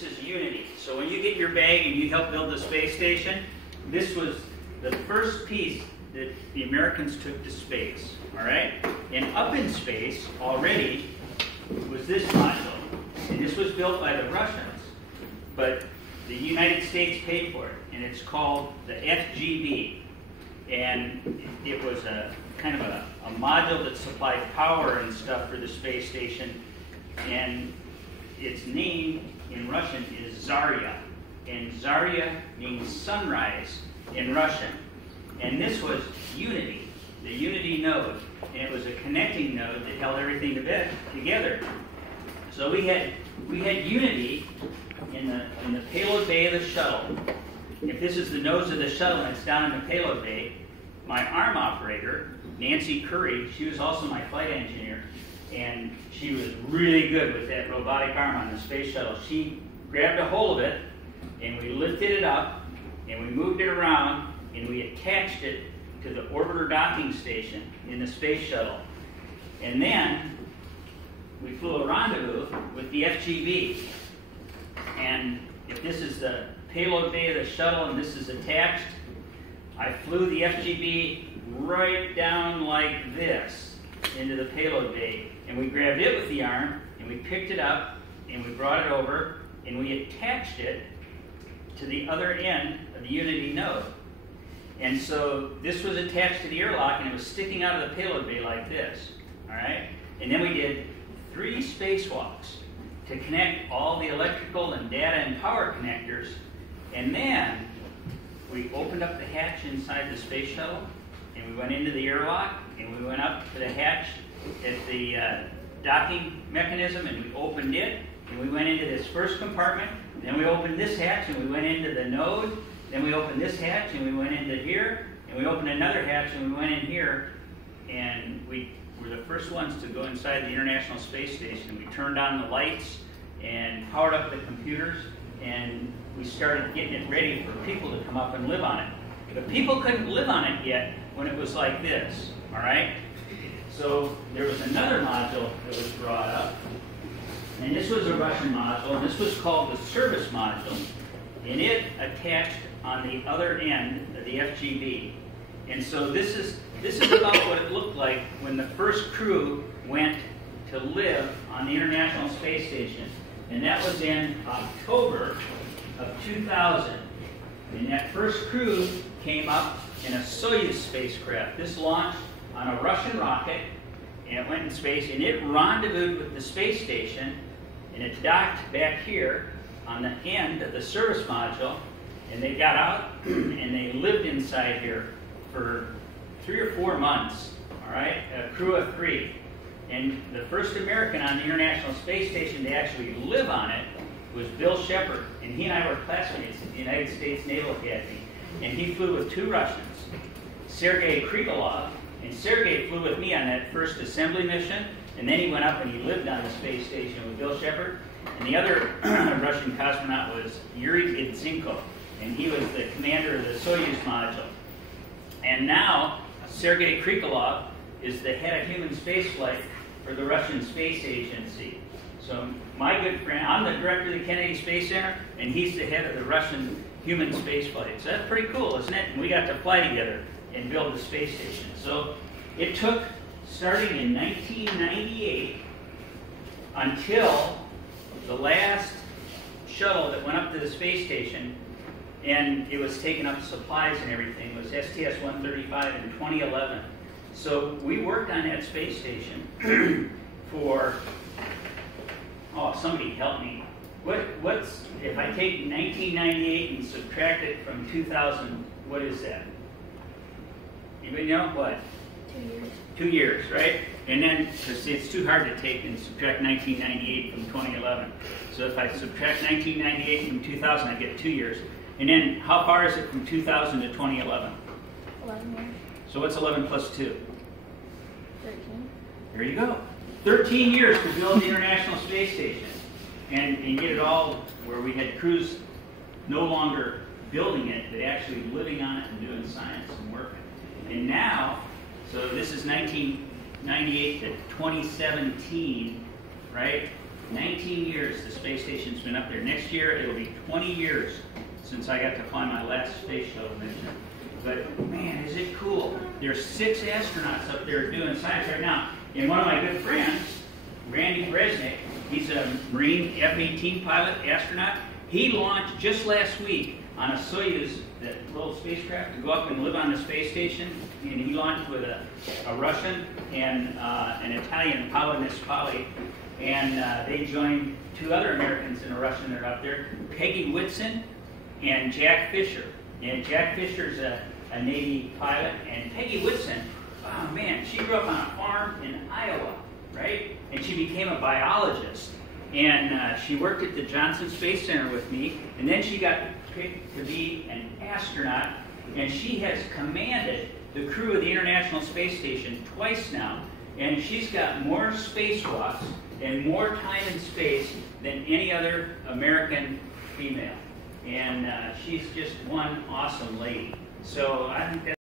This is Unity. So when you get your bag and you help build the space station, this was the first piece that the Americans took to space. All right? And up in space already was this module. And this was built by the Russians, but the United States paid for it. And it's called the FGB. And it was a kind of a module that supplied power and stuff for the space station. And its name in Russian is Zarya. And Zarya means sunrise in Russian. And this was Unity, the Unity node. And it was a connecting node that held everything together. So we had Unity in the payload bay of the shuttle. If this is the nose of the shuttle and it's down in the payload bay, my arm operator, Nancy Curry, she was also my flight engineer, and she was really good with that robotic arm on the space shuttle. She grabbed a hold of it, and we lifted it up, and we moved it around, and we attached it to the orbiter docking station in the space shuttle. And then we flew a rendezvous with the FGB. And if this is the payload bay of the shuttle and this is attached, I flew the FGB right down like this into the payload bay. And we grabbed it with the arm, and we picked it up, and we brought it over, and we attached it to the other end of the Unity node. And so this was attached to the airlock, and it was sticking out of the payload bay like this. All right? And then we did 3 spacewalks to connect all the electrical and data and power connectors. And then we opened up the hatch inside the space shuttle, and we went into the airlock, and we went up to the hatch at the docking mechanism, and we opened it, and we went into this first compartment. Then we opened this hatch, and we went into the node. Then we opened this hatch, and we went into here, and we opened another hatch, and we went in here, and we were the first ones to go inside the International Space Station. We turned on the lights and powered up the computers, and we started getting it ready for people to come up and live on it. But people couldn't live on it yet when it was like this, all right? So there was another module that was brought up, and this was a Russian module, and this was called the service module, and it attached on the other end of the FGB. And so this is about what it looked like when the first crew went to live on the International Space Station. And that was in October of 2000. And that first crew came up in a Soyuz spacecraft. This launched on a Russian rocket, and it went in space, and it rendezvoused with the space station, and it docked back here on the end of the service module, and they got out, and they lived inside here for 3 or 4 months, all right, a crew of 3. And the first American on the International Space Station to actually live on it was Bill Shepard, and he and I were classmates at the United States Naval Academy, and he flew with 2 Russians, Sergei Krikalev, and Sergei flew with me on that first assembly mission, and then he went up and he lived on the space station with Bill Shepard, and the other Russian cosmonaut was Yuri Gidzinko, and he was the commander of the Soyuz module. And now, Sergei Krikalev is the head of human spaceflight for the Russian Space Agency. So my good friend, I'm the director of the Kennedy Space Center, and he's the head of the Russian human spaceflight. So that's pretty cool, isn't it? And we got to fly together and build the space station. So it took, starting in 1998, until the last shuttle that went up to the space station, and it was taking up supplies and everything, was STS-135 in 2011. So we worked on that space station for, oh, somebody help me. What's, if I take 1998 and subtract it from 2000, what is that? Anybody know? What? 2 years. 2 years, right? And then, because it's too hard to take and subtract 1998 from 2011. So if I subtract 1998 from 2000, I get 2 years. And then, how far is it from 2000 to 2011? 11 years. So what's 11 plus 2? 13. There you go. 13 years to build the International Space Station. And get it all where we had crews no longer building it, but actually living on it and doing science and working. And now, so this is 1998 to 2017, right? 19 years the space station's been up there. Next year it'll be 20 years since I got to fly my last space shuttle mission. But man, is it cool. There's 6 astronauts up there doing science right now. And one of my good friends, Randy Bresnik, he's a Marine F-18 pilot, astronaut. He launched just last week on a Soyuz, that little spacecraft, to go up and live on the space station. And he launched with a Russian and an Italian, Paolo Nispoli. And they joined 2 other Americans and a Russian that are up there, Peggy Whitson and Jack Fisher. And Jack Fisher's a Navy pilot, and Peggy Whitson, oh man, she grew up on a farm in Iowa, right? And she became a biologist. And she worked at the Johnson Space Center with me, and then she got picked to be an astronaut, and she has commanded the crew of the International Space Station twice now, and she's got more spacewalks and more time in space than any other American female. And she's just one awesome lady. So I think that's